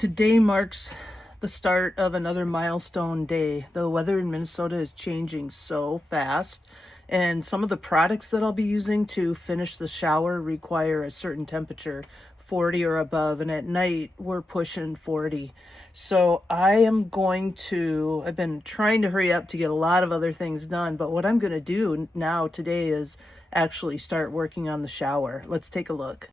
Today marks the start of another milestone day. The weather in Minnesota is changing so fast, and some of the products that I'll be using to finish the shower require a certain temperature, 40 or above, and at night we're pushing 40. So I've been trying to hurry up to get a lot of other things done, but what I'm going to do now today is actually start working on the shower. Let's take a look.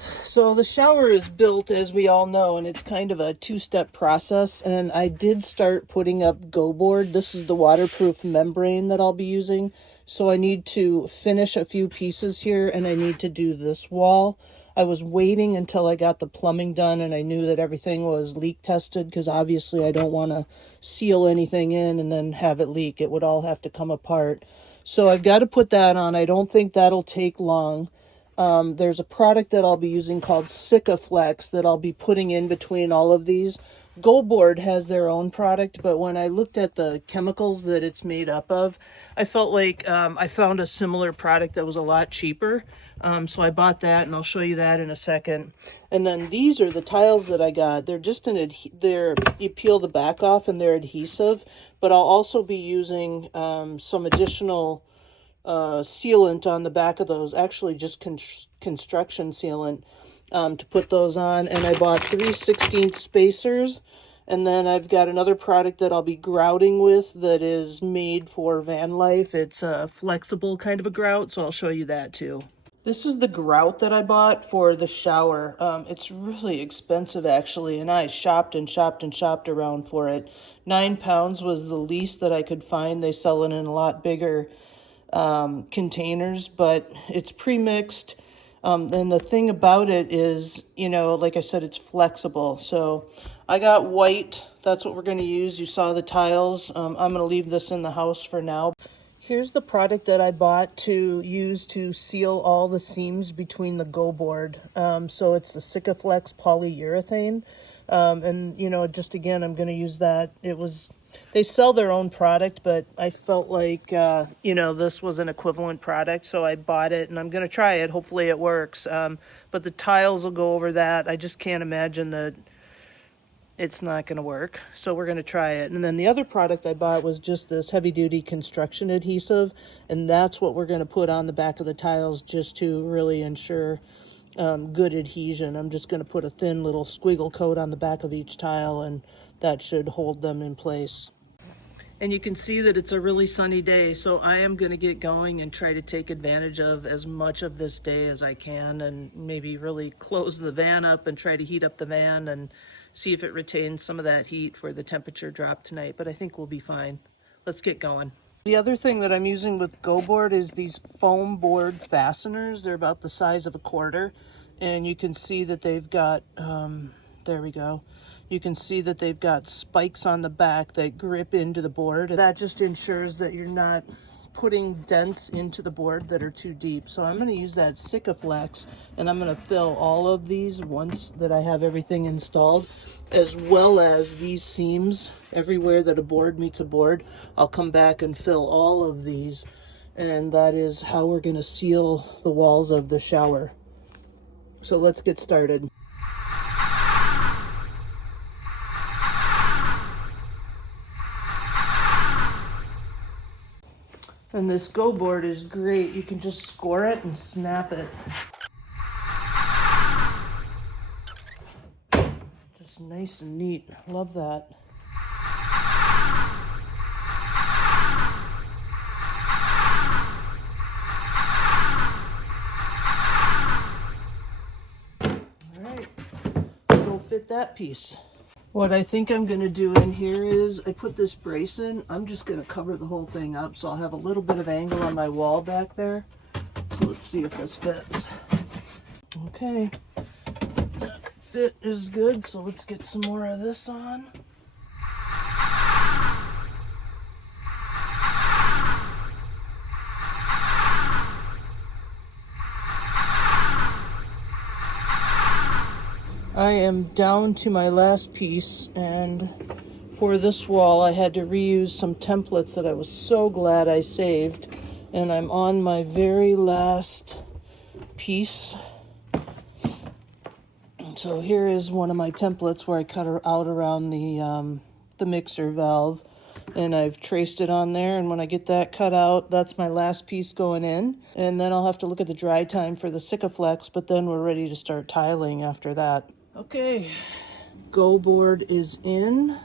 So the shower is built, as we all know, and it's kind of a two-step process. And I did start putting up GoBoard. This is the waterproof membrane that I'll be using. So I need to finish a few pieces here, and I need to do this wall. I was waiting until I got the plumbing done and I knew that everything was leak tested, because obviously I don't want to seal anything in and then have it leak. It would all have to come apart. So I've got to put that on. I don't think that'll take long. There's a product that I'll be using called Sikaflex that I'll be putting in between all of these. GoBoard has their own product, but when I looked at the chemicals that it's made up of, I felt like I found a similar product that was a lot cheaper. So I bought that, and I'll show you that in a second. And then these are the tiles that I got. They're just you peel the back off and they're adhesive, but I'll also be using some additional sealant on the back of those, actually just construction sealant, to put those on. And I bought 3/16 spacers, and then I've got another product that I'll be grouting with that is made for van life. It's a flexible kind of a grout, so I'll show you that too. This is the grout that I bought for the shower. It's really expensive actually, and I shopped and shopped and shopped around for it. 9 pounds was the least that I could find. They sell it in a lot bigger containers, but it's pre-mixed. And the thing about it is, like I said, it's flexible. So I got white. That's what we're going to use. You saw the tiles. I'm going to leave this in the house for now. Here's the product that I bought to use to seal all the seams between the GoBoard. So it's the Sikaflex polyurethane. And, just again, I'm going to use that. They sell their own product, but I felt like, this was an equivalent product, so I bought it, and I'm going to try it. Hopefully it works. But the tiles will go over that. I just can't imagine that it's not going to work, so we're going to try it. And then the other product I bought was just this heavy-duty construction adhesive, and that's what we're going to put on the back of the tiles just to really ensure good adhesion. I'm just going to put a thin little squiggle coat on the back of each tile, and that should hold them in place. And you can see that it's a really sunny day, so I am going to get going and try to take advantage of as much of this day as I can, and maybe really close the van up and try to heat up the van and see if it retains some of that heat for the temperature drop tonight, but I think we'll be fine. Let's get going. The other thing that I'm using with GoBoard is these foam board fasteners. They're about the size of a quarter, and you can see that they've got, there we go. You can see that they've got spikes on the back that grip into the board. That just ensures that you're not putting dents into the board that are too deep. So I'm going to use that Sikaflex, and I'm going to fill all of these once that I have everything installed, as well as these seams. Everywhere that a board meets a board, I'll come back and fill all of these, and that is how we're going to seal the walls of the shower. So let's get started. And this GoBoard is great. You can just score it and snap it. Just nice and neat. Love that. All right, go fit that piece. What I think I'm going to do in here is I put this brace in. I'm just going to cover the whole thing up, so I'll have a little bit of angle on my wall back there. So let's see if this fits. Okay, fit is good, so let's get some more of this on. I am down to my last piece, and for this wall I had to reuse some templates that I was so glad I saved, and I'm on my very last piece. So here is one of my templates where I cut her out around the mixer valve, and I've traced it on there, and when I get that cut out, that's my last piece going in, and then I'll have to look at the dry time for the Sikaflex, but then we're ready to start tiling after that. Okay, GoBoard is in.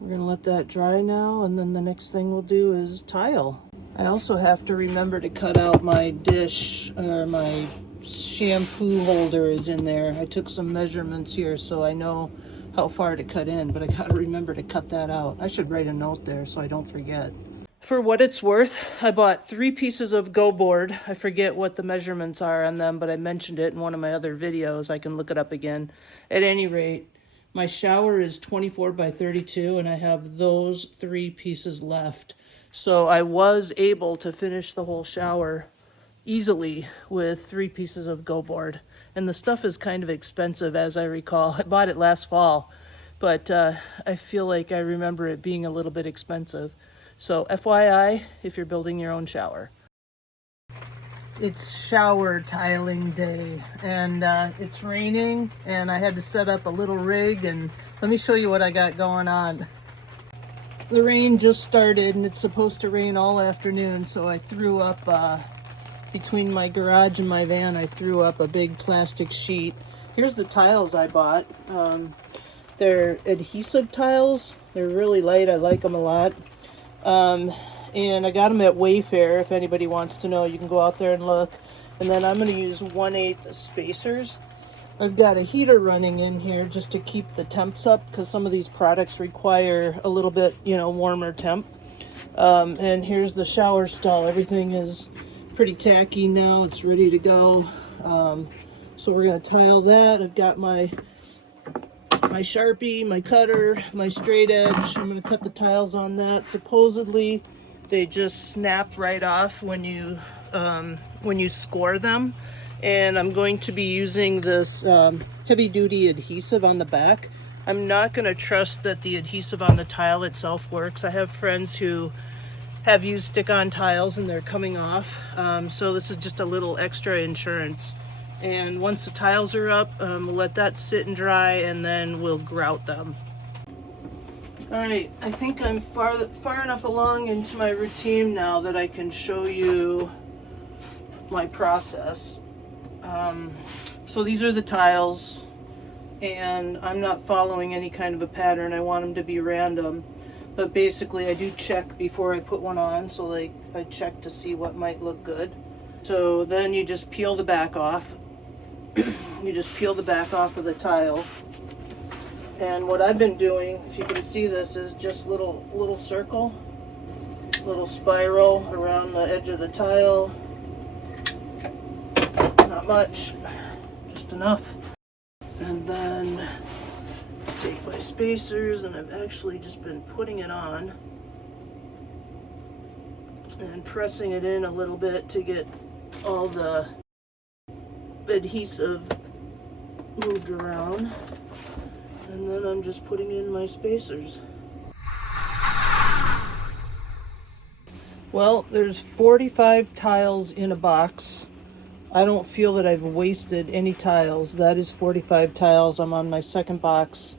We're gonna let that dry now, and then the next thing we'll do is tile. I also have to remember to cut out my dish, or my shampoo holder is in there. I took some measurements here so I know how far to cut in, but I gotta remember to cut that out. I should write a note there so I don't forget. For what it's worth, I bought 3 pieces of GoBoard. I forget what the measurements are on them, but I mentioned it in one of my other videos. I can look it up again. At any rate, my shower is 24 by 32, and I have those 3 pieces left. So I was able to finish the whole shower easily with 3 pieces of GoBoard. And the stuff is kind of expensive, as I recall. I bought it last fall, but I feel like I remember it being a little bit expensive. So FYI, if you're building your own shower. It's shower tiling day, and it's raining, and I had to set up a little rig, and let me show you what I got going on. The rain just started, and it's supposed to rain all afternoon, so I threw up, between my garage and my van, I threw up a big plastic sheet. Here's the tiles I bought. They're adhesive tiles. They're really light. I like them a lot. And I got them at Wayfair. If anybody wants to know, you can go out there and look. And then I'm going to use 1/8 spacers. I've got a heater running in here just to keep the temps up, because some of these products require a little bit, warmer temp. And here's the shower stall. Everything is pretty tacky now. It's ready to go. So we're going to tile that. I've got my Sharpie, my cutter, my straight edge. I'm going to cut the tiles on that. Supposedly they just snap right off when you score them. And I'm going to be using this heavy-duty adhesive on the back. I'm not going to trust that the adhesive on the tile itself works. I have friends who have used stick-on tiles and they're coming off. So this is just a little extra insurance. And once the tiles are up, we'll let that sit and dry, and then we'll grout them. All right, I think I'm far enough along into my routine now that I can show you my process. So these are the tiles, and I'm not following any kind of a pattern. I want them to be random, but basically I do check before I put one on. So like I check to see what might look good. So then you just peel the back off. You just peel the back off of the tile. And what I've been doing, if you can see this, is just little circle, little spiral around the edge of the tile. Not much, just enough. And then take my spacers, and I've actually just been putting it on and pressing it in a little bit to get all the adhesive moved around, and then I'm just putting in my spacers. Well, there's 45 tiles in a box. I don't feel that I've wasted any tiles. That is 45 tiles. I'm on my second box.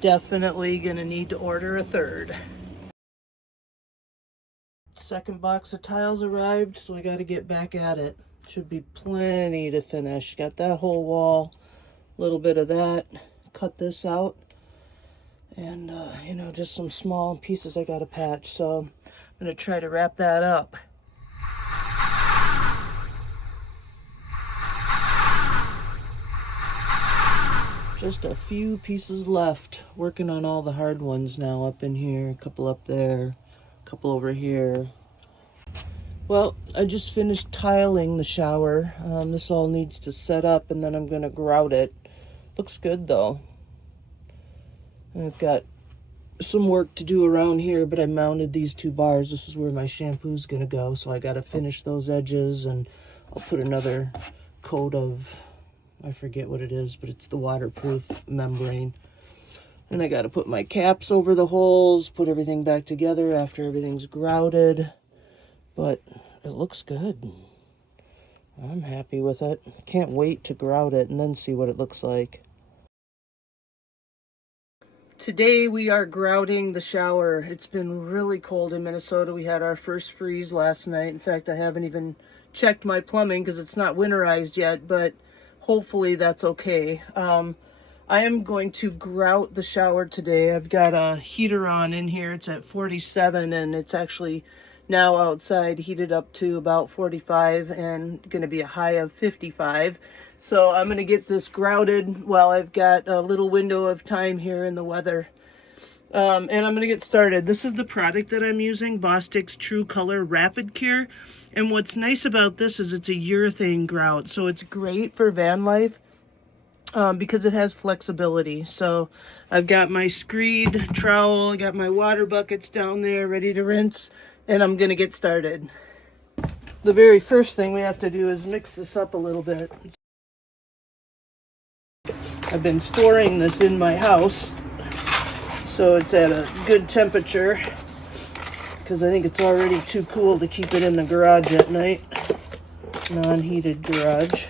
Definitely gonna need to order a third. Second box of tiles arrived, so I gotta get back at it. Should be plenty to finish. Got that whole wall, a little bit of that. Cut this out, and just some small pieces I gotta patch. So I'm gonna try to wrap that up. Just a few pieces left. Working on all the hard ones now. Up in here, a couple up there, a couple over here. Well, I just finished tiling the shower. This all needs to set up, and then I'm going to grout it. Looks good, though. And I've got some work to do around here, but I mounted these 2 bars. This is where my shampoo's going to go, so I got to finish those edges, and I'll put another coat of, I forget what it is, but it's the waterproof membrane. And I got to put my caps over the holes, put everything back together after everything's grouted. But it looks good. I'm happy with it. Can't wait to grout it and then see what it looks like. Today we are grouting the shower. It's been really cold in Minnesota. We had our first freeze last night. In fact, I haven't even checked my plumbing because it's not winterized yet, but hopefully that's okay. I am going to grout the shower today. I've got a heater on in here. It's at 47 and it's actually now outside heated up to about 45 and going to be a high of 55. So I'm going to get this grouted while I've got a little window of time here in the weather. And I'm going to get started. This is the product that I'm using, Bostick's True Color Rapid Cure. And what's nice about this is it's a urethane grout. So it's great for van life because it has flexibility. So I've got my screed trowel, I got my water buckets down there ready to rinse, and I'm going to get started. The very first thing we have to do is mix this up a little bit. I've been storing this in my house, so it's at a good temperature, because I think it's already too cool to keep it in the garage at night. Non-heated garage.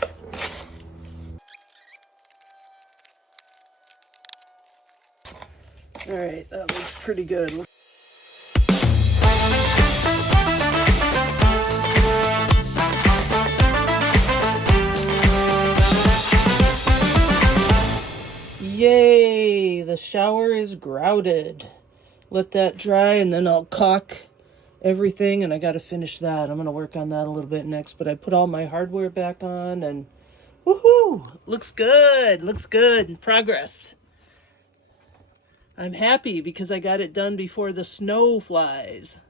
Alright, that looks pretty good. Yay! The shower is grouted. Let that dry and then I'll caulk everything, and I gotta finish that. I'm gonna work on that a little bit next, but I put all my hardware back on and woohoo! Looks good, looks good. Progress. I'm happy because I got it done before the snow flies.